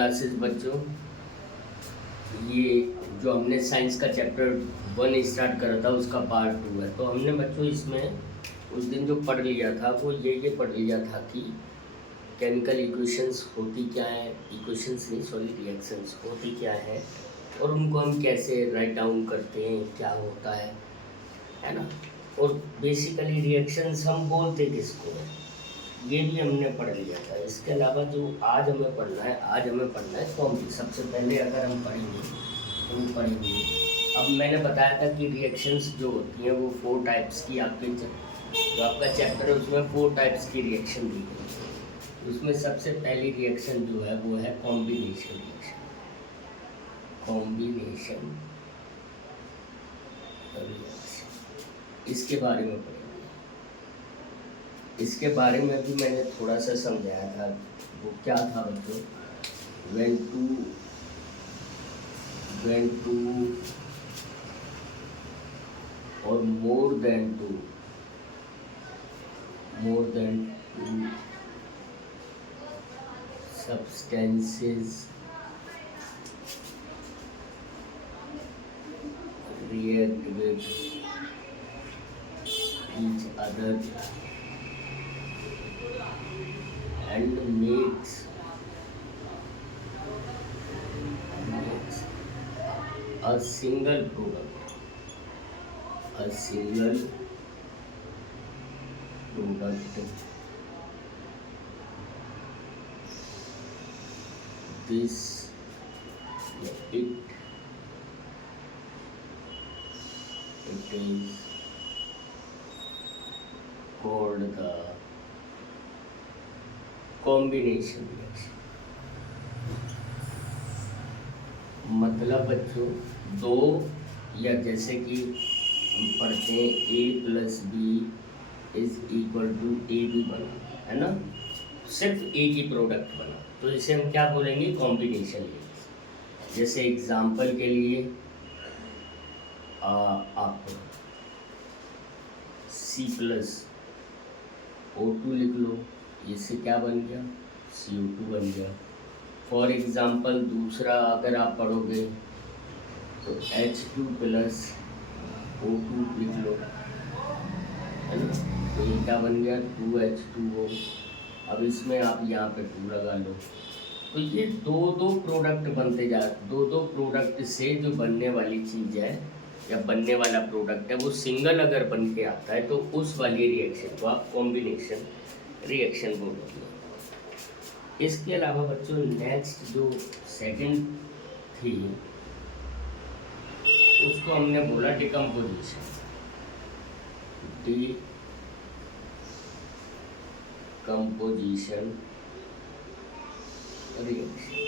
Classes बच्चों, ये जो हमने साइंस का चैप्टर 1 स्टार्ट करा था उसका पार्ट 2 है। तो हमने बच्चों इसमें उस दिन जो पढ़ लिया था वो ये पढ़ लिया था कि केमिकल इक्वेशंस होती क्या है, इक्वेशंस नहीं सॉरी रिएक्शंस होती क्या है और उनको हम कैसे राइट डाउन करते हैं, क्या होता है ना। और बेसिकली रिएक्शंस हम बोलते किसको हैं, ये भी हमने पढ़ लिया था। इसके अलावा जो आज हमें पढ़ना है कॉम्प्लेक्स। सबसे पहले अगर हम पढ़ेंगे अब मैंने बताया था कि रिएक्शंस जो होती हैं वो 4 टाइप्स की, आपके जो आपका चैप्टर है उसमें 4 टाइप्स की रिएक्शन दी गई है। उसमें सबसे पहली रिएक्शन जो है वो है कॉम्बिनेशन रिएक्शन। इसके बारे में पढ़ेंगे। इसके बारे में भी मैंने थोड़ा सा समझाया था। वो क्या था बच्चों, when two or more than two substances react with each other and makes a single product. This it is called the combination reaction। मतलब बच्चों दो, या जैसे कि हम पढ़ते हैं A+B=AB बना, है ना, सिर्फ एक ही प्रोडक्ट बना, तो इसे हम क्या बोलेंगे, कॉम्बिनेशन रिएक्शन। जैसे एग्जाम्पल के लिए आप C+O2 लिख लो, इससे क्या बन गया, CO2 बन गया। फॉर एग्ज़ाम्पल दूसरा अगर आप पढ़ोगे तो H2+O2 लिख लो, है ना, तो ये क्या बन गया, 2H2O। अब इसमें आप यहाँ पे 2 लगा लो, तो ये दो प्रोडक्ट बनते दो प्रोडक्ट से जो बनने वाली चीज़ है या बनने वाला प्रोडक्ट है वो सिंगल अगर बन के आता है तो उस वाली रिएक्शन को आप कॉम्बिनेशन रिएक्शन बोलोगे। इसके अलावा बच्चों नेक्स्ट जो सेकंड थी उसको हमने बोला decomposition reaction.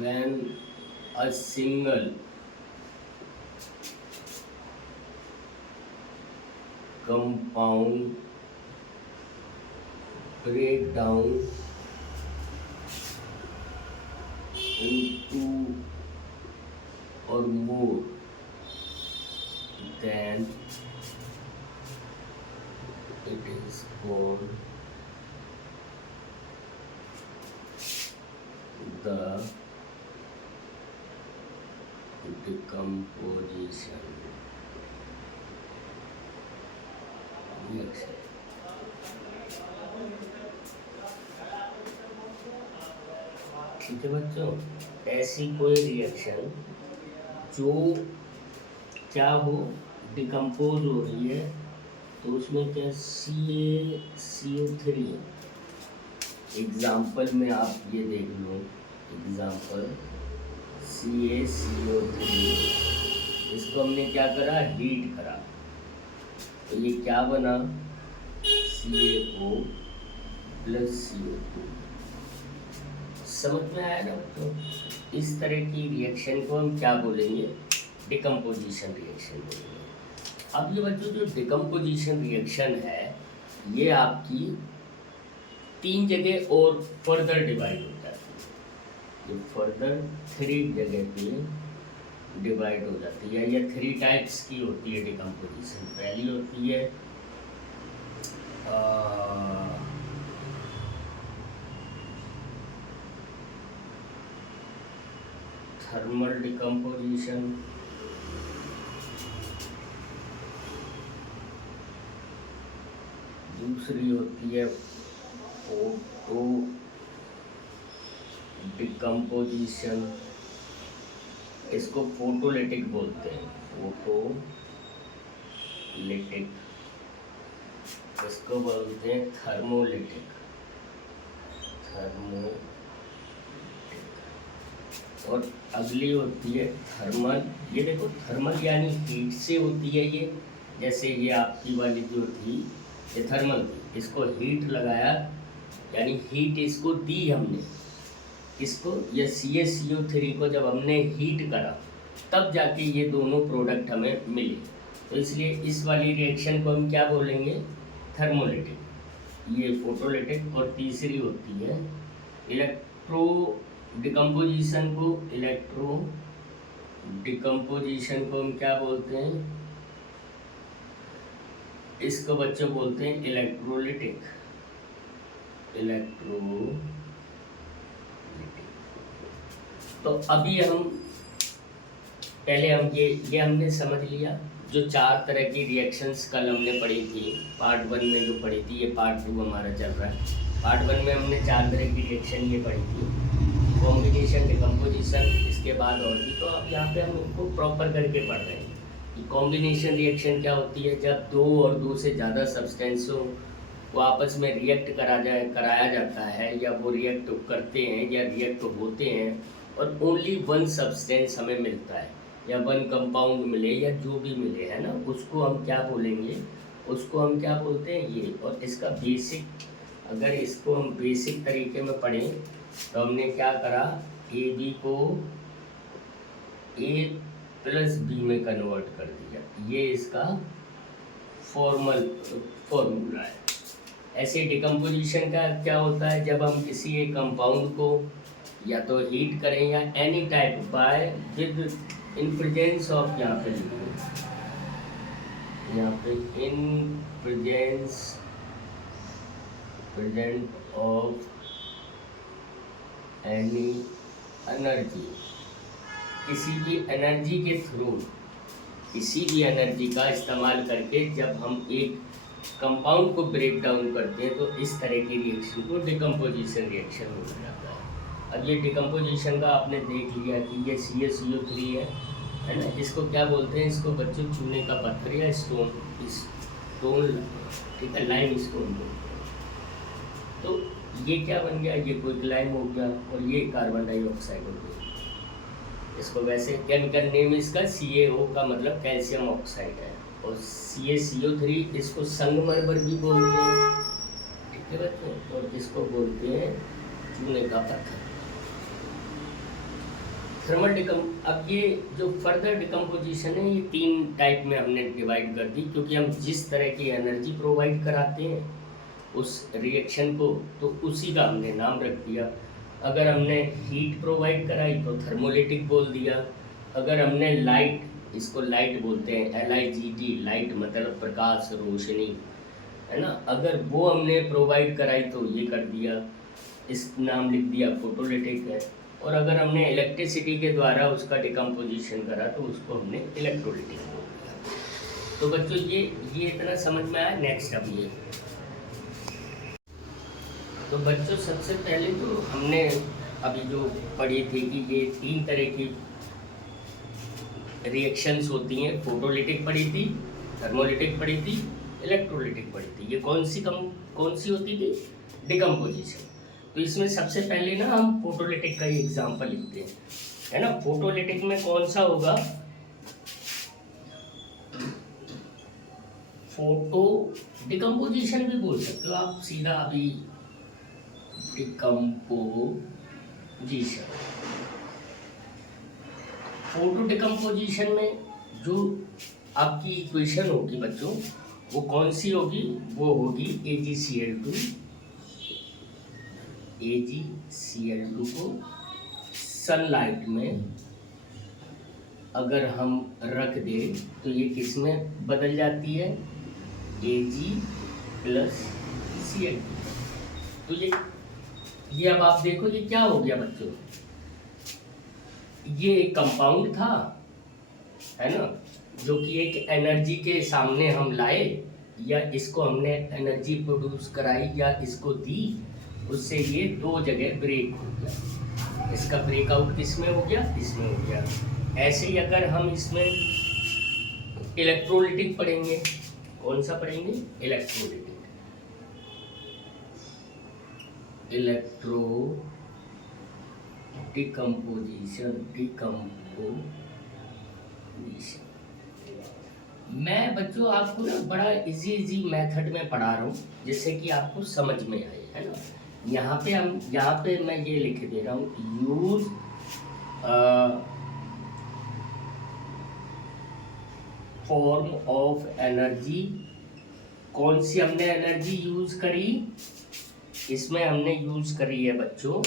When a single compound break down into or more than it is called the decomposition reaction। ठीक है बच्चों, ऐसी कोई रिएक्शन जो क्या हो, डिकम्पोज हो रही है, तो उसमें क्या CO3। एग्जाम्पल में आप ये देख लो, एग्जाम्पल CaCO3, इसको हमने क्या करा, हीट करा, तो ये क्या बना, CaO+CO2। समझ में आया ना बच्चों। इस तरह की रिएक्शन को हम क्या बोलेंगे, डिकम्पोजिशन रिएक्शन बोलेंगे। अब ये बच्चों जो डिकम्पोजिशन रिएक्शन है ये आपकी 3 जगह और फर्दर डिवाइड हो जाती है। ये फर्दर 3 जगह पे डिवाइड हो जाती है। ये 3 टाइप्स की होती है डिकम्पोजिशन। पहली होती है थर्मल डिकम्पोजिशन, दूसरी होती है फोटो डिकम्पोजिशन, इसको फोटोलिटिक बोलते हैं, फोटोलिटिक। इसको बोलते हैं थर्मोलिटिक, और अगली होती है थर्मल। ये देखो थर्मल यानी हीट से होती है ये, जैसे ये आपकी वाली जो थी ये थर्मल थी, इसको हीट लगाया यानी हीट इसको दी हमने, इसको ये CaCO3 को जब हमने हीट करा तब जाके ये दोनों प्रोडक्ट हमें मिले। तो इसलिए इस वाली रिएक्शन को हम क्या बोलेंगे, थर्मोलिटिक, ये फोटोलिटिक। और तीसरी होती है इलेक्ट्रो डिकम्पोजिशन को हम क्या बोलते हैं, इसको बच्चों बोलते हैं इलेक्ट्रोलिटिक। तो अभी हम पहले हम ये हमने समझ लिया जो 4 तरह की रिएक्शंस कल हमने पढ़ी थी, पार्ट 1 में जो पढ़ी थी, ये पार्ट 2 हमारा चल रहा है। पार्ट 1 में हमने 4 तरह की रिएक्शन ये पढ़ी थी, कॉम्बिनेशन, डिकम्पोजिशन, इसके बाद और भी। तो अब यहाँ पे हम उनको प्रॉपर करके पढ़ रहे हैं कि कॉम्बिनेशन रिएक्शन क्या होती है, जब 2 और 2 से ज़्यादा सब्सटेंसों को आपस में रिएक्ट कराया जाता है, या वो रिएक्ट करते हैं या रिएक्ट होते हैं, और ओनली 1 सब्सटेंस हमें मिलता है, या 1 कंपाउंड मिले या जो भी मिले, है ना, उसको हम क्या बोलेंगे, उसको हम क्या बोलते हैं ये। और इसका बेसिक, अगर इसको हम बेसिक तरीके में पढ़ें तो हमने क्या करा, AB को A+B में कन्वर्ट कर दिया, ये इसका फॉर्मूला है। ऐसे डिकम्पोजिशन का क्या होता है, जब हम किसी एक कंपाउंड को या तो हीट करें या any type by with in presence of, यहाँ पे in present of any energy, किसी भी एनर्जी के थ्रू, किसी भी एनर्जी का इस्तेमाल करके जब हम एक कंपाउंड को ब्रेक डाउन करते हैं तो इस तरह की रिएक्शन को डिकम्पोजिशन रिएक्शन हो जाता है। अब ये डिकम्पोजिशन का आपने देख लिया कि ये CaCO3 है ना, इसको क्या बोलते हैं, इसको बच्चों चूने का पत्थर या स्टोन, ठीक है, लाइम स्टोन बोलते हैं। तो ये क्या बन गया, ये क्विकलाइम हो गया, और ये कार्बन डाइऑक्साइड हो गया। इसको वैसे केमिकल नेम इसका CaO का मतलब कैल्शियम ऑक्साइड है, और CaCO3 इसको संगमरमर भी बोलते हैं, ठीक है बच्चों, और इसको बोलते हैं चूने का पत्थर। थर्मल अब ये जो फर्दर डिकम्पोजिशन है ये 3 टाइप में हमने डिवाइड कर दी, क्योंकि हम जिस तरह की एनर्जी प्रोवाइड कराते हैं उस रिएक्शन को, तो उसी का हमने नाम रख दिया। अगर हमने हीट प्रोवाइड कराई तो थर्मोलिटिक बोल दिया, अगर हमने लाइट, इसको लाइट बोलते हैं, LIGT, लाइट मतलब प्रकाश, रोशनी, है ना, अगर वो हमने प्रोवाइड कराई तो ये कर दिया, इस नाम लिख दिया, फोटोलिटिक है। और अगर हमने इलेक्ट्रिसिटी के द्वारा उसका डिकम्पोजिशन करा तो उसको हमने इलेक्ट्रोलिटिक बोल दिया। तो बच्चों ये इतना समझ में आया। नेक्स्ट अब ये, तो बच्चों सबसे पहले तो हमने अभी जो पढ़ी थी कि ये 3 तरह की रिएक्शंस होती हैं, फोटोलिटिक पढ़ी थी, थर्मोलिटिक पढ़ी थी, इलेक्ट्रोलिटिक पढ़ी थी। ये कौन सी होती थी, डिकम्पोजिशन। तो इसमें सबसे पहले ना हम फोटोलिटिक का ही एग्जाम्पल लिखते हैं, है ना। फोटोलिटिक में कौन सा होगा, फोटो डिकम्पोजिशन भी बोल सकते हो आप सीधा, अभी डिकम्पोजिशन, फोटो डिकम्पोजिशन में जो आपकी इक्वेशन होगी बच्चों, वो कौन सी होगी, वो होगी AgCl2 को सनलाइट में अगर हम रख दें तो ये किस में बदल जाती है, Ag प्लस Cl। तो ये अब आप देखो ये क्या हो गया बच्चों, ये एक कंपाउंड था, है ना, जो कि एक एनर्जी के सामने हम लाए, या इसको हमने एनर्जी प्रोड्यूस कराई या इसको दी, उससे ये दो जगह ब्रेक हो गया। इसका ब्रेकआउट किस में हो गया, इसमें हो गया। ऐसे ही अगर हम इसमें इलेक्ट्रोलिटिक पढ़ेंगे, कौन सा पढ़ेंगे, इलेक्ट्रोलिटिक, इलेक्ट्रो डिकम्पोजिशन, मैं बच्चों आपको ना बड़ा इजी मेथड में पढ़ा रहा हूँ जिससे कि आपको समझ में आए, है ना। यहाँ पे मैं ये लिख दे रहा हूँ, यूज फॉर्म ऑफ एनर्जी। कौन सी हमने एनर्जी यूज करी, इसमें हमने यूज करी है बच्चों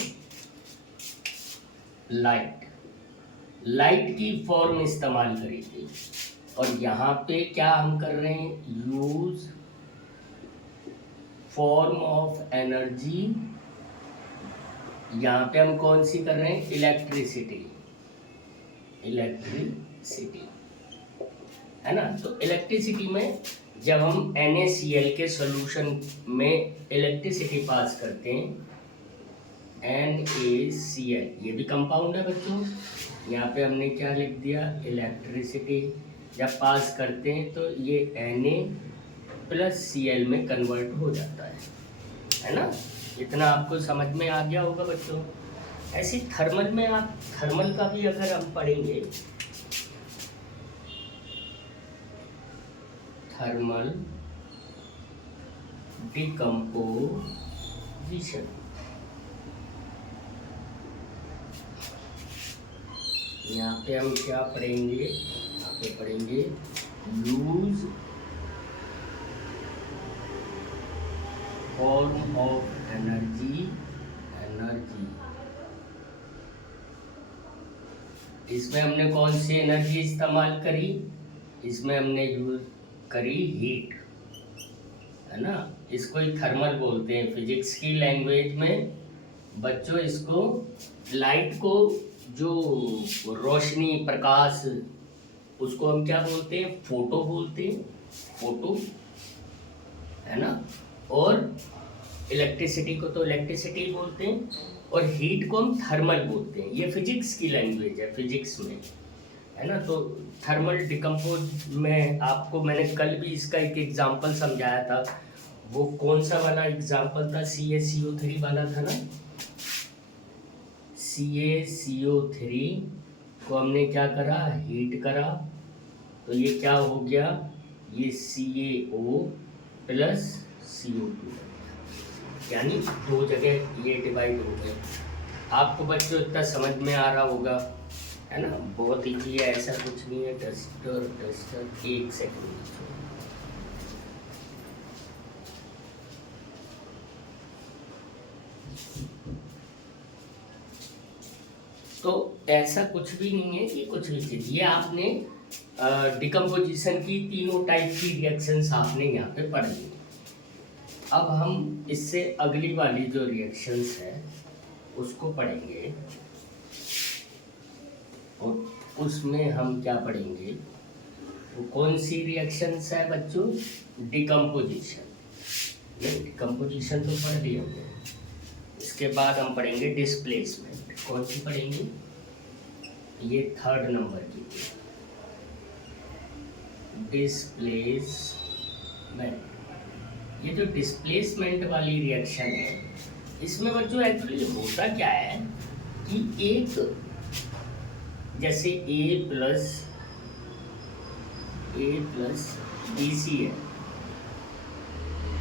लाइट की फॉर्म इस्तेमाल करी थी। और यहाँ पे क्या हम कर रहे हैं, यूज फॉर्म ऑफ एनर्जी, यहाँ पे हम कौन सी कर रहे हैं, इलेक्ट्रिसिटी, है ना। तो इलेक्ट्रिसिटी में जब हम NaCl के सॉल्यूशन में इलेक्ट्रिसिटी पास करते हैं, NaCl, ये भी कंपाउंड है बच्चों, यहाँ पे हमने क्या लिख दिया, इलेक्ट्रिसिटी जब पास करते हैं तो ये Na प्लस Cl में कन्वर्ट हो जाता है ना। इतना आपको समझ में आ गया होगा बच्चों। ऐसी थर्मल में आप थर्मल का भी अगर हम पढ़ेंगे, थर्मल डिकम्पोजिशन, यहाँ पे हम क्या पढ़ेंगे, यहाँ पे पढ़ेंगे यूज फॉर्म ऑफ एनर्जी। इसमें हमने कौन सी एनर्जी इस्तेमाल करी, इसमें हमने यूज करी हीट, है ना। इसको ही थर्मल बोलते हैं फिजिक्स की लैंग्वेज में बच्चों। इसको लाइट को, जो रोशनी प्रकाश, उसको हम क्या बोलते हैं, फोटो बोलते हैं, फोटो, है ना। और इलेक्ट्रिसिटी को तो इलेक्ट्रिसिटी बोलते हैं, और हीट को हम थर्मल बोलते हैं। ये फिजिक्स की लैंग्वेज है, फिजिक्स में, है ना। तो थर्मल डिकम्पोज में आपको मैंने कल भी इसका एक एग्जांपल समझाया था। वो कौन सा वाला एग्जांपल था, CaCO3 वाला था ना। CaCO3 को हमने क्या करा, हीट करा, तो ये क्या हो गया, ये CaO प्लस CO2, यानी दो जगह ये डिवाइड हो गए। आपको बच्चों इतना समझ में आ रहा होगा, है ना। बहुत ईजी है, ऐसा कुछ नहीं है। डस्टर एक सेकंड। तो ऐसा कुछ भी नहीं है कि कुछ भी चीज, ये आपने डिकम्पोजिशन की तीनों टाइप की रिएक्शंस आपने यहाँ पे पढ़ ली। अब हम इससे अगली वाली जो रिएक्शंस है उसको पढ़ेंगे, और उसमें हम क्या पढ़ेंगे, वो कौन सी रिएक्शंस है बच्चों, डिकम्पोजिशन। डिकम्पोजिशन तो पढ़ ली हमने। इसके बाद हम पढ़ेंगे डिस्प्लेसमेंट। कौन सी पढ़ेंगे, ये 3rd नंबर की डिस्प्लेसमेंट। ये जो डिस्प्लेसमेंट वाली रिएक्शन है, इसमें बच्चों एक्चुअली होता क्या है कि एक, जैसे A प्लस BC है।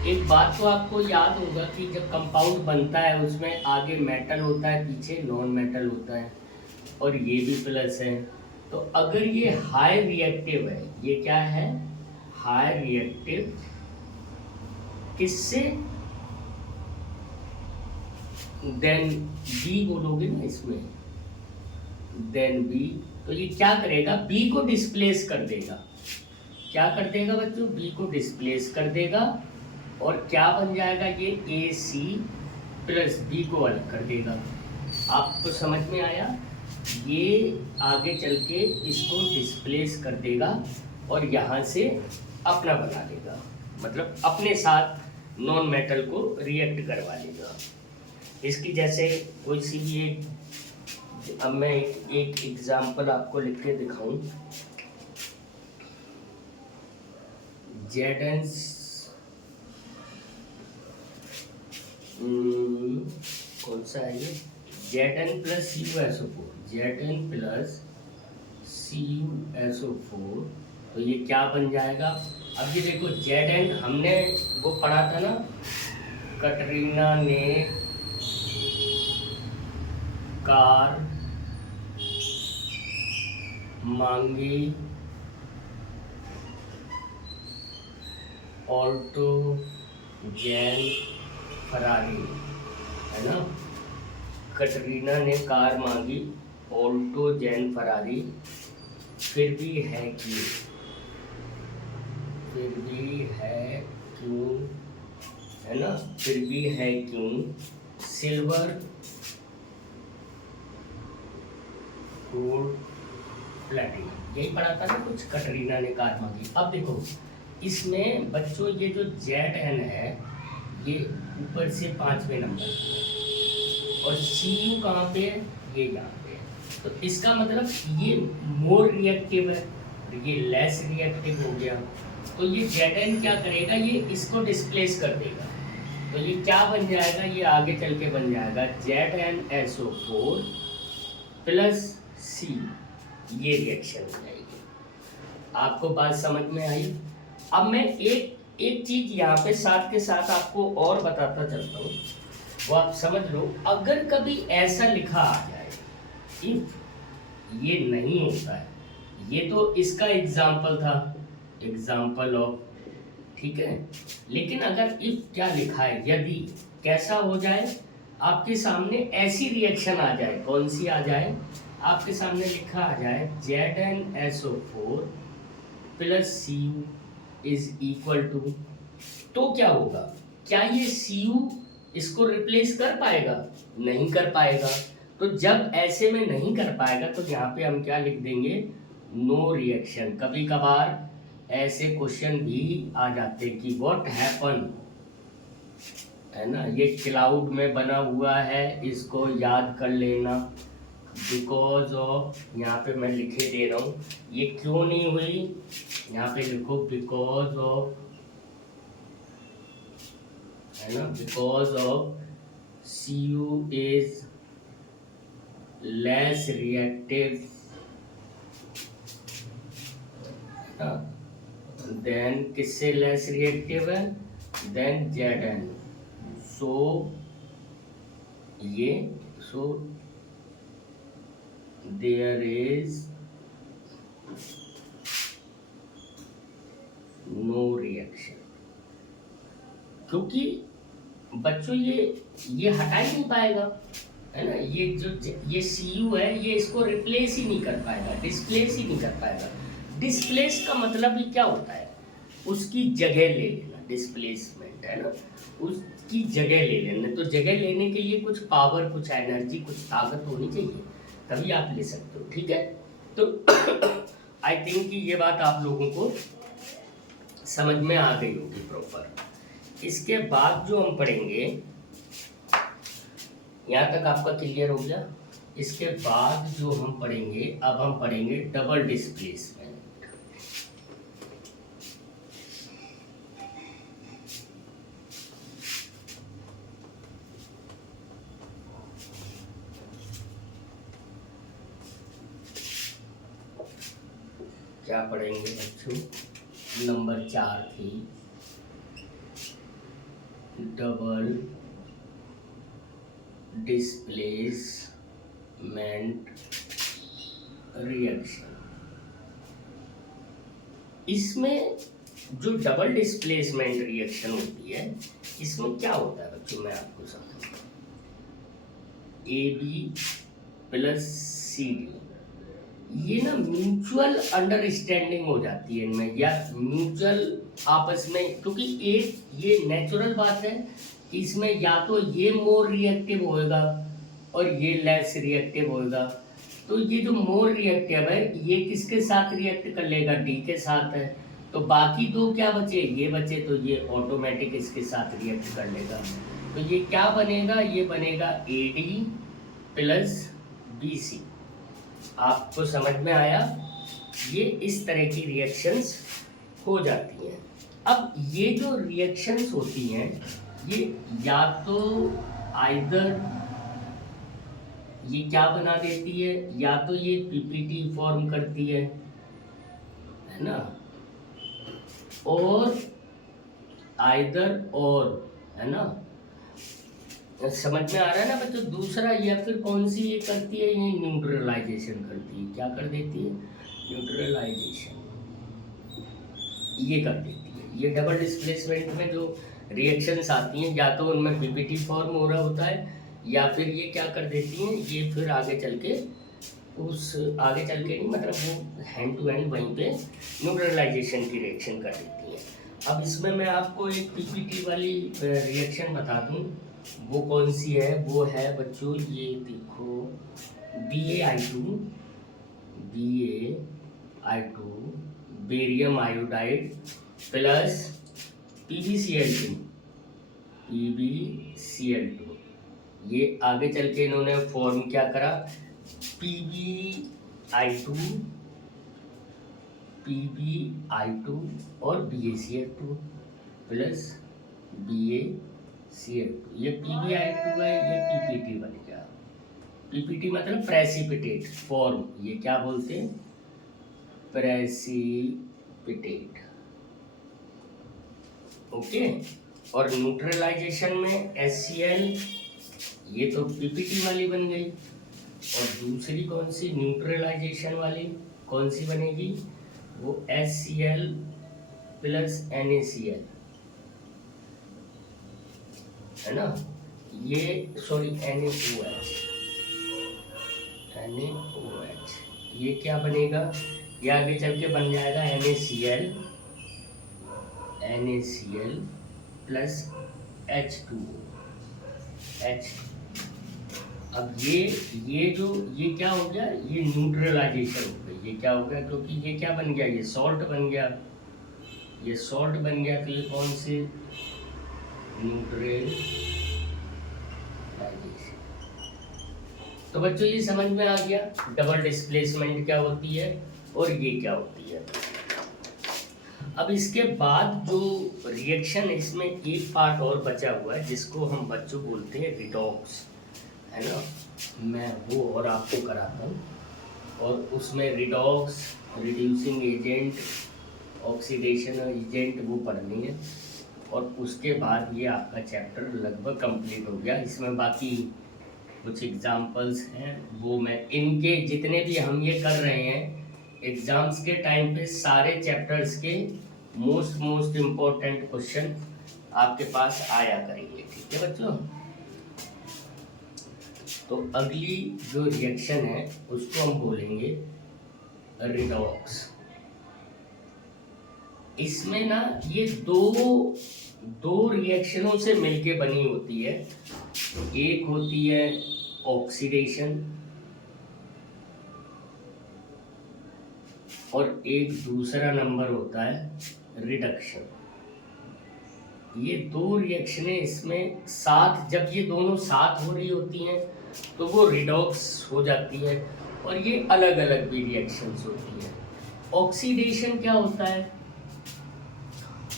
एक बात तो आपको याद होगा कि जब कंपाउंड बनता है उसमें आगे मेटल होता है, पीछे नॉन मेटल होता है, और ये भी प्लस है। तो अगर ये हाई रिएक्टिव है, ये क्या है, हाई रिएक्टिव, किससे, देन बी बोलोगे ना इसमें, देन बी, तो ये क्या करेगा, बी को डिस्प्लेस कर देगा। क्या कर देगा बच्चों, बी को डिस्प्लेस कर देगा, और क्या बन जाएगा, ये ए सी प्लस बी को अलग कर देगा। आपको समझ में आया, ये आगे चल के इसको डिस्प्लेस कर देगा और यहाँ से अपना बना लेगा, मतलब अपने साथ नॉन मेटल को रिएक्ट करवा लेगा। इसकी जैसे कोई सी भी एक, अब मैं एक एग्जाम्पल आपको लिख के दिखाऊं। जेड एन कौन सा है ये, Z N plus C U S O four, Z N plus C U S O four, तो ये क्या बन जाएगा। अब ये देखो जेड एन हमने वो पढ़ा था ना, कटरीना ने कार मांगी ऑल्टो जैन फरारी, है ना। कटरीना ने कार मांगी ऑल्टो जैन फरारी, फिर भी है क्यों, फिर भी है क्यों, है ना, फिर भी है क्यों सिल्वर गोल्ड प्लेटिनम, यही पढ़ा था ना कुछ, कटरीना ने कार मांगी। अब देखो इसमें बच्चों ये जो जेड एन है ये ऊपर से 5वें नंबर पे, और सी यू कहाँ पे है, ये यहाँ पे है। तो इसका मतलब ये मोर रिएक्टिव है, ये लेस रिएक्टिव हो गया। तो ये जेड एन क्या करेगा, ये इसको डिस्प्लेस कर देगा, तो ये क्या बन जाएगा, ये आगे चल के बन जाएगा Z N S O four plus C, ये रिएक्शन हो जाएगी। आपको बात समझ में आई। अब मैं एक चीज यहाँ पे साथ के साथ आपको और बताता चलता हूँ, वो आप समझ लो। अगर कभी ऐसा लिखा आ जाए इफ, ये नहीं होता है, ये तो इसका एग्जाम्पल था, एग्जाम्पल ऑफ, ठीक है। लेकिन अगर इफ क्या लिखा है, यदि कैसा हो जाए, आपके सामने ऐसी रिएक्शन आ जाए, कौन सी आ जाए, आपके सामने लिखा आ जाए Z N S O four plus C U is equal to, तो क्या होगा, क्या ये सी यू इसको रिप्लेस कर पाएगा, नहीं कर पाएगा। तो जब ऐसे में नहीं कर पाएगा तो यहाँ पे हम क्या लिख देंगे, नो रिएक्शन। कभी कभार ऐसे क्वेश्चन भी आ जाते कि व्हाट हैपन, है ना, ये क्लाउड में बना हुआ है, इसको याद कर लेना, बिकॉज ऑफ, यहाँ पे मैं लिखे दे रहा हूँ, ये क्यों नहीं हुई, यहाँ पे लिखो बिकॉज ऑफ, है ना, because of C U is less reactive than, किससे लेस रिएक्टिव है, देन जेड एन, सो ये, so there is no reaction, क्योंकि बच्चों ये हटा ही नहीं पाएगा, है ना, ये जो ये सी यू है ये इसको रिप्लेस ही नहीं कर पाएगा, डिस्प्लेस ही नहीं कर पाएगा। डिस्प्लेस का मतलब ही क्या होता है, उसकी जगह ले लेना, डिस्प्लेसमेंट, है ना, उसकी जगह ले लेना। तो जगह लेने के लिए कुछ पावर, कुछ एनर्जी, कुछ ताकत होनी चाहिए, तभी आप ले सकते हो, ठीक है। तो आई थिंक कि ये बात आप लोगों को समझ में आ गई होगी प्रॉपर। इसके बाद जो हम पढ़ेंगे, यहाँ तक आपका क्लियर हो गया। इसके बाद जो हम पढ़ेंगे, अब हम पढ़ेंगे डबल डिस्प्लेसमेंट। क्या पढ़ेंगे बच्चों, नंबर 4 थी डबल डिस्प्लेसमेंट रिएक्शन। इसमें जो डबल डिस्प्लेसमेंट रिएक्शन होती है, इसमें क्या होता है बच्चों, मैं आपको समझाऊंगा। A B plus C D ये ना म्यूचुअल अंडरस्टैंडिंग हो जाती है इनमें, या म्यूचुअल आपस में, क्योंकि एक ये नेचुरल बात है कि इसमें या तो ये मोर रिएक्टिव होएगा और ये लेस रिएक्टिव होएगा। तो ये जो मोर रिएक्टिव है ये किसके साथ रिएक्ट कर लेगा, डी के साथ है। तो बाकी दो क्या बचे, ये बचे, तो ये ऑटोमेटिक इसके साथ रिएक्ट कर लेगा। तो ये क्या बनेगा, ये बनेगा AD प्लस BC। आपको समझ में आया? ये इस तरह की रिएक्शंस हो जाती हैं। अब ये जो रिएक्शंस होती हैं ये या तो आइदर ये क्या बना देती है, या तो ये PPT फॉर्म करती है ना, और आइदर और, है ना। समझ में आ रहा है ना बच्चों? दूसरा, या फिर कौन सी ये करती है, ये न्यूट्रलाइजेशन करती है। क्या कर देती है? न्यूट्रलाइजेशन ये कर देती है। ये डबल डिस्प्लेसमेंट में जो रिएक्शंस आती हैं, या तो उनमें PPT फॉर्म हो रहा होता है, या फिर ये क्या कर देती हैं, ये फिर आगे चल के आगे चल के नहीं, मतलब वो हैंड टू हैंड वहीं पे न्यूट्रलाइजेशन की रिएक्शन कर देती हैं। अब इसमें मैं आपको एक PPT वाली रिएक्शन बता दूं, वो कौन सी है। वो है बच्चों, ये देखो, BaI2 barium iodide plus PbCl2। ये आगे चल के इन्होंने फॉर्म क्या करा, PbI2 और BaCl2 प्लस BaCl2। ये PbI2 है, ये PPT बन गया। PPT मतलब प्रेसिपिटेट फॉर्म, ये क्या बोलते हैं, प्रेसिपिटेट। ओके। और न्यूट्रलाइजेशन में HCl, ये तो PPT वाली बन गई, और दूसरी कौन सी न्यूट्रलाइजेशन वाली कौन सी बनेगी, वो HCl प्लस NaCl, है ना। ये सॉरी NaOH, ये क्या बनेगा, ये आगे चल के बन जाएगा NaCl प्लस H2O। अब ये जो ये क्या हो गया, ये न्यूट्रलाइजेशन हो गई। ये क्या हो गया, क्योंकि ये क्या बन गया, ये सॉल्ट बन गया, ये सॉल्ट बन गया। तो ये कौन से, न्यूट्रलाइजेशन। तो बच्चों ये समझ में आ गया डबल डिस्प्लेसमेंट क्या होती है और ये क्या होती है। अब इसके बाद जो रिएक्शन, इसमें एक पार्ट और बचा हुआ है जिसको हम बच्चों बोलते हैं रिडॉक्स, है ना। मैं वो और आपको कराता हूँ, और उसमें redox, reducing agent, oxidation agent वो पढ़नी है, और उसके बाद ये आपका चैप्टर लगभग कंप्लीट हो गया। इसमें बाकी कुछ एग्जाम्पल्स हैं, वो मैं इनके जितने भी हम ये कर रहे हैं एग्जाम्स के टाइम पे, सारे चैप्टर्स के मोस्ट इम्पोर्टेंट क्वेश्चन आपके पास आया करेंगे। ठीक है बच्चों। तो अगली जो रिएक्शन है उसको हम बोलेंगे रिडॉक्स। इसमें ना ये दो रिएक्शनों से मिलके बनी होती है। एक होती है ऑक्सीडेशन और एक दूसरा नंबर होता है रिडक्शन। ये दो रिएक्शनें इसमें साथ, जब ये दोनों साथ हो रही होती हैं तो वो रिडॉक्स हो जाती है, और ये अलग अलग भी रिएक्शंस होती हैं। ऑक्सीडेशन क्या होता है,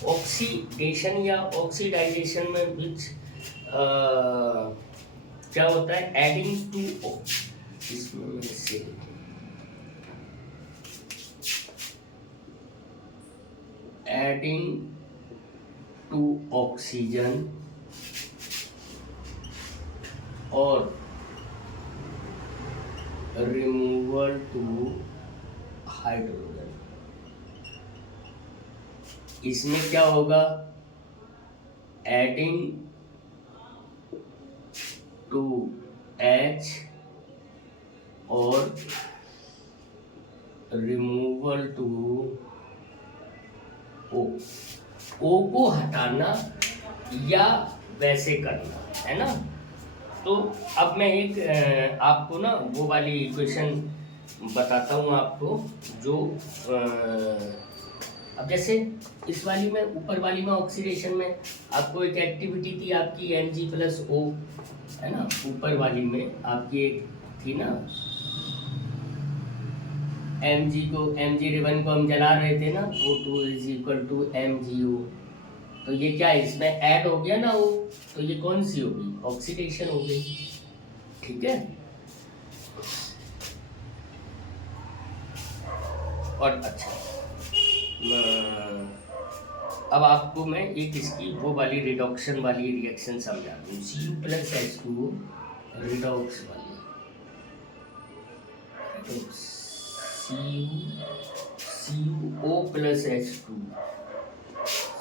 ऑक्सीडेशन या ऑक्सीडाइजेशन में विच क्या होता है, एडिंग टू, इसमें से एडिंग टू ऑक्सीजन और रिमूवल टू हाइड्रोजन। इसमें क्या होगा, एडिंग टू H और रिमूवल टू ओ, ओ को हटाना या वैसे करना, है ना। तो अब मैं एक आपको ना वो वाली इक्वेशन बताता हूँ आपको, जो अब जैसे इस वाली में, ऊपर वाली में ऑक्सीडेशन में आपको एक एक्टिविटी थी आपकी Mg+O, है ना। ऊपर वाली में आपकी एक थी ना, Mg रिबन को हम जला रहे थे ना, O2 = MgO। तो ये क्या है, इसमें ऐड हो गया ना वो, तो ये कौन सी होगी, ऑक्सीडेशन हो गई, ठीक है। और अच्छा, अब आपको मैं एक इसकी वो वाली रिडक्शन वाली रिएक्शन समझा दूँ, Cu+H2O रिडॉक्स वाली, CuO+H2,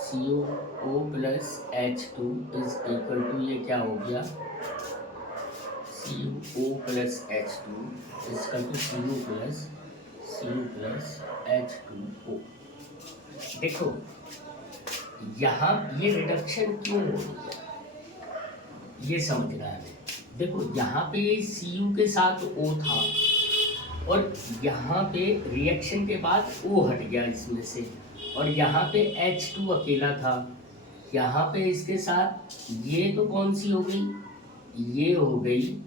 CuO+H2 is equal to, ये क्या हो गया, CuO+H2 is equal to Cu+H2O। देखो यहाँ ये रिडक्शन क्यों हो रही है, ये समझना है। देखो यहाँ पे Cu के साथ O था, और यहाँ पे रिएक्शन के बाद O हट गया इसमें से, और यहाँ पे H2 अकेला था। यहाँ पे इसके साथ ये तो कौन सी हो गई, ये हो गई,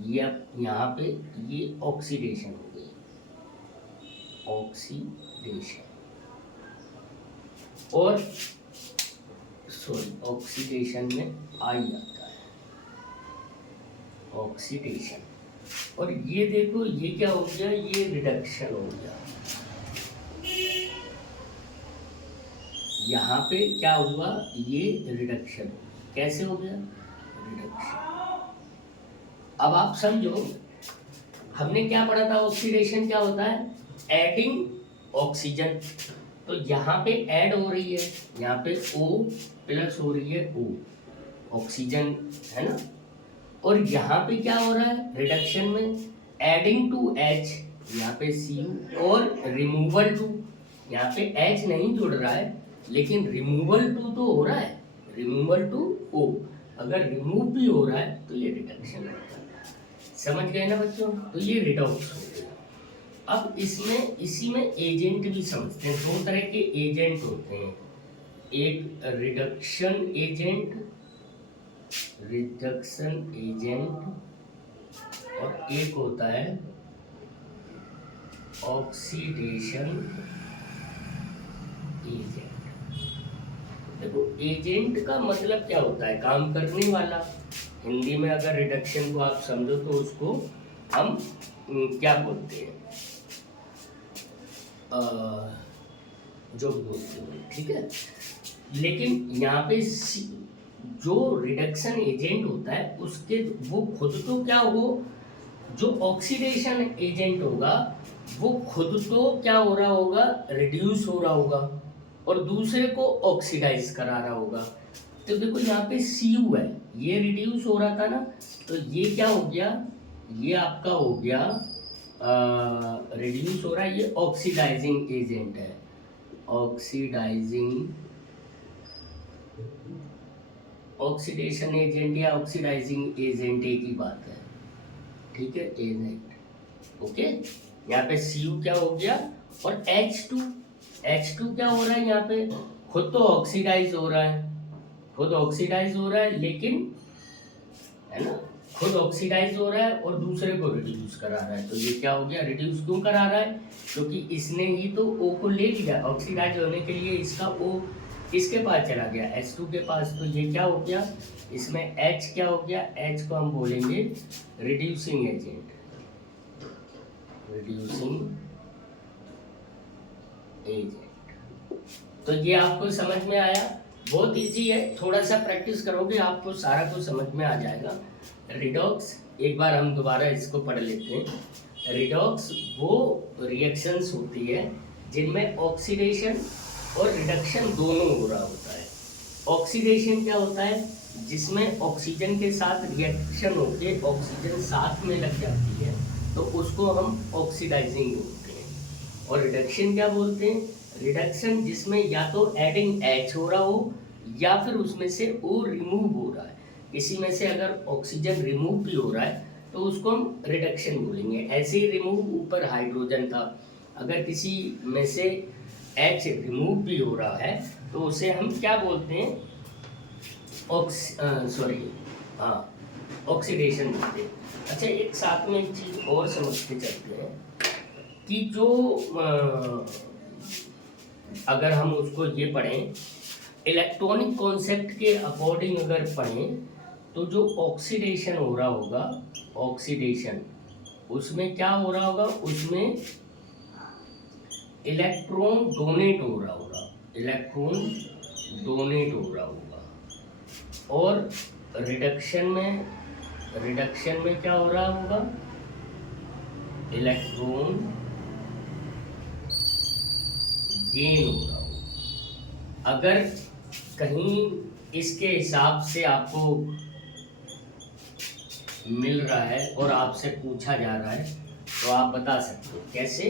ये यहाँ पे ये ऑक्सीडेशन हो गई, ऑक्सीडेशन, और सॉरी ऑक्सीडेशन में आई आता है ऑक्सीडेशन, और ये देखो ये क्या हो गया, ये रिडक्शन हो गया। यहाँ पे क्या हुआ, ये रिडक्शन, कैसे हो गया, रिडक्शन। अब आप समझो, हमने क्या पढ़ा था, ऑक्सीडेशन क्या होता है, एडिंग ऑक्सीजन। तो यहाँ पे ऐड हो रही है, यहाँ पे O+ हो रही है, O ऑक्सीजन, है ना। और यहाँ पे क्या हो रहा है, रिडक्शन में एडिंग टू H, यहाँ पे Cu, और रिमूवल टू, यहाँ पे H नहीं जुड़ रहा है, लेकिन रिमूवल टू तो हो रहा है, रिमूवल टू O। अगर रिमूव भी हो रहा है तो ये रिडक्शन होता है, समझ गए ना बच्चों। तो ये रिडॉक्स हो गया। अब इसमें इसी में एजेंट भी समझते हैं, दो तरह के एजेंट होते हैं, एक रिडक्शन एजेंट, और एक होता है ऑक्सीडेशन एजेंट। देखो एजेंट का मतलब क्या होता है, काम करने वाला। हिंदी में अगर रिडक्शन को आप समझो तो उसको हम क्या बोलते हैं, जो बोलते हैं, ठीक है। लेकिन यहाँ पे जो रिडक्शन एजेंट होता है उसके, वो खुद तो क्या हो, जो ऑक्सीडेशन एजेंट होगा वो खुद तो क्या हो रहा होगा, रिड्यूस हो रहा होगा, और दूसरे को ऑक्सीडाइज करा रहा होगा। तो देखो यहाँ पे Cu है, ये रिड्यूस हो रहा था ना, तो ये क्या हो गया, ये आपका हो गया रिड्यूस हो रहा है, ये ऑक्सीडाइजिंग एजेंट है, ऑक्सीडेशन एजेंट या ऑक्सीडाइजिंग एजेंट एक ही बात है, ठीक है, एजेंट, ओके। यहाँ पे Cu क्या हो गया, और H2 क्या हो रहा है, यहाँ पे खुद तो ऑक्सीडाइज हो रहा है, लेकिन, है ना, खुद ऑक्सीडाइज हो रहा है और दूसरे को रिड्यूस करा रहा है। तो ये क्या हो गया, रिड्यूस क्यों करा रहा है, क्योंकि इसने ही तो O को ले लिया, ऑक्सीडाइज होने के लिए इसका O किसके पास चला गया, H2 के पास। तो ये क्या हो गया, इसमें H क्या हो गया, H को हम बोलेंगे रिड्यूसिंग एजेंट, तो ये आपको समझ में आया, बहुत इजी है, थोड़ा सा प्रैक्टिस करोगे आपको सारा कुछ समझ में आ जाएगा। रिडॉक्स, एक बार हम दोबारा इसको पढ़ लेते हैं। रिडॉक्स वो रिएक्शंस होती है जिनमें ऑक्सीडेशन और रिडक्शन दोनों हो रहा होता है। ऑक्सीडेशन क्या होता है, जिसमें ऑक्सीजन के साथ रिएक्शन होकर ऑक्सीजन साथ में लग जाती है, तो उसको हम ऑक्सीडाइजिंग बोलते हैं। और रिडक्शन क्या बोलते हैं? रिडक्शन जिसमें या तो एडिंग H हो रहा हो या फिर उसमें से O रिमूव हो रहा है। इसी में से अगर ऑक्सीजन रिमूव भी हो रहा है तो उसको हम रिडक्शन बोलेंगे। ऐसे ही रिमूव ऊपर हाइड्रोजन था, अगर किसी में से H रिमूव भी हो रहा है तो उसे हम क्या बोलते हैं? ऑक्सीडेशन बोलते हैं। अच्छा, एक साथ में एक चीज़ और समझते चलते हैं कि जो अगर हम उसको ये पढ़ें इलेक्ट्रॉनिक कॉन्सेप्ट के अकॉर्डिंग अगर पढ़ें तो जो ऑक्सीडेशन हो रहा होगा, ऑक्सीडेशन उसमें क्या हो रहा होगा? उसमें इलेक्ट्रॉन डोनेट हो रहा होगा, इलेक्ट्रॉन डोनेट हो रहा होगा। और रिडक्शन में क्या हो रहा होगा? इलेक्ट्रॉन गेन हो रहा होगा। अगर कहीं इसके हिसाब से आपको मिल रहा है और आपसे पूछा जा रहा है तो आप बता सकते हो कैसे?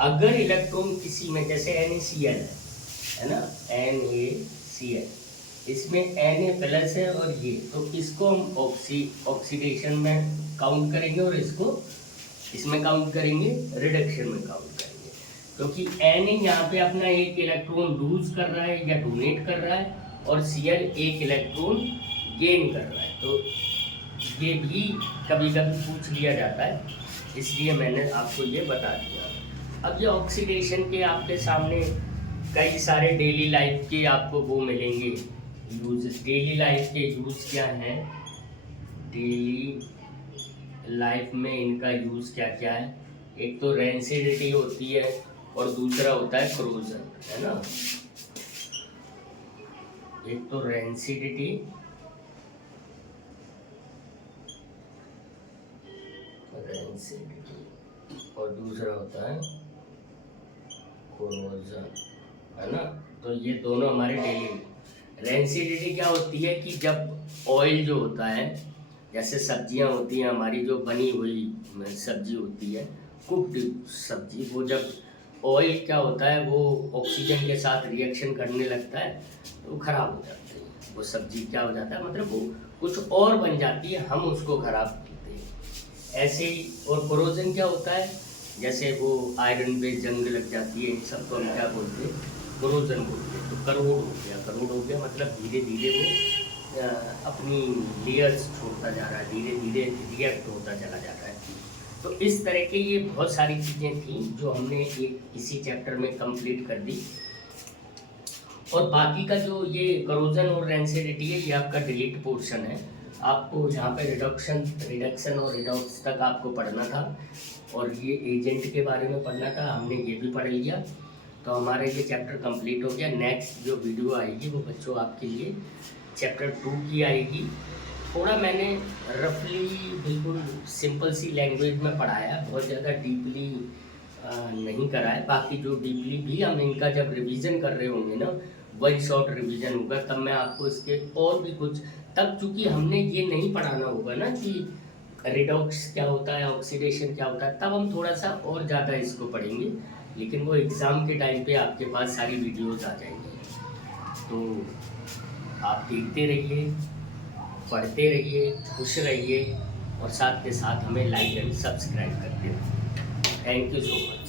अगर इलेक्ट्रॉन किसी में, जैसे NaCl है ना, NaCl, इसमें Na+ है और ये, तो इसको हम ऑक्सीडेशन में काउंट करेंगे और इसको इसमें काउंट करेंगे, रिडक्शन में काउंट करेंगे, क्योंकि Na यहाँ पे अपना एक इलेक्ट्रॉन लूज कर रहा है या डोनेट कर रहा है और Cl एक इलेक्ट्रॉन गेन कर रहा है। तो ये भी कभी कभी पूछ लिया जाता है, इसलिए मैंने आपको ये बता दिया। अब ये ऑक्सीडेशन के आपके सामने कई सारे डेली लाइफ के आपको वो मिलेंगे यूज। डेली लाइफ के यूज़ क्या हैं? डेली लाइफ में इनका यूज़ क्या क्या है? एक तो रेंसिडिटी होती है और दूसरा होता है करोजन, है ना। एक तो रेंसिडिटी और दूसरा होता है कोरोजन, है ना। तो ये दोनों हमारे डेली। रेंसिडिटी क्या होती है कि जब ऑयल जो होता है, जैसे सब्जियां होती हैं हमारी, जो बनी हुई सब्जी होती है, कुक्ड सब्जी, वो जब ऑयल क्या होता है वो ऑक्सीजन के साथ रिएक्शन करने लगता है तो वो ख़राब हो जाती है। वो सब्जी क्या हो जाता है, मतलब वो कुछ और बन जाती है, हम उसको ख़राब करते हैं। ऐसे ही और कोरोजन क्या होता है, जैसे वो आयरन पे जंग लग जाती है, इन सब को हम क्या बोलते हैं? कोरोजन बोलते हैं। तो करोड़ हो गया मतलब धीरे धीरे वो अपनी लेयर्स छोड़ता जा रहा है, धीरे धीरे रिएक्ट होता चला जा रहा है। तो इस तरह के ये बहुत सारी चीज़ें थी जो हमने इसी चैप्टर में कंप्लीट कर दी। और बाकी का जो ये करोजन और रेंसिडिटी है, ये आपका डिलीट पोर्शन है। आपको यहाँ पे रिडक्शन और रिडॉक्स तक आपको पढ़ना था और ये एजेंट के बारे में पढ़ना था, हमने ये भी पढ़ लिया। तो हमारा ये चैप्टर कंप्लीट हो गया। नेक्स्ट जो वीडियो आएगी वो बच्चों आपके लिए चैप्टर 2 की आएगी। थोड़ा मैंने रफली बिल्कुल सिंपल सी लैंग्वेज में पढ़ाया, बहुत ज़्यादा डीपली नहीं कराया। बाकी जो डीपली भी हम इनका जब रिवीजन कर रहे होंगे ना, वन शॉट रिवीजन होगा, तब मैं आपको इसके और भी कुछ, तब चूँकि हमने ये नहीं पढ़ाना होगा ना कि रिडॉक्स क्या होता है, ऑक्सीडेशन क्या होता है, तब हम थोड़ा सा और ज़्यादा इसको पढ़ेंगे। लेकिन वो एग्ज़ाम के टाइम पे आपके पास सारी वीडियोज़ आ जाएंगी। तो आप देखते रहिए, पढ़ते रहिए, खुश रहिए और साथ के साथ हमें लाइक एंड सब्सक्राइब करते रहिए। Thank you so much.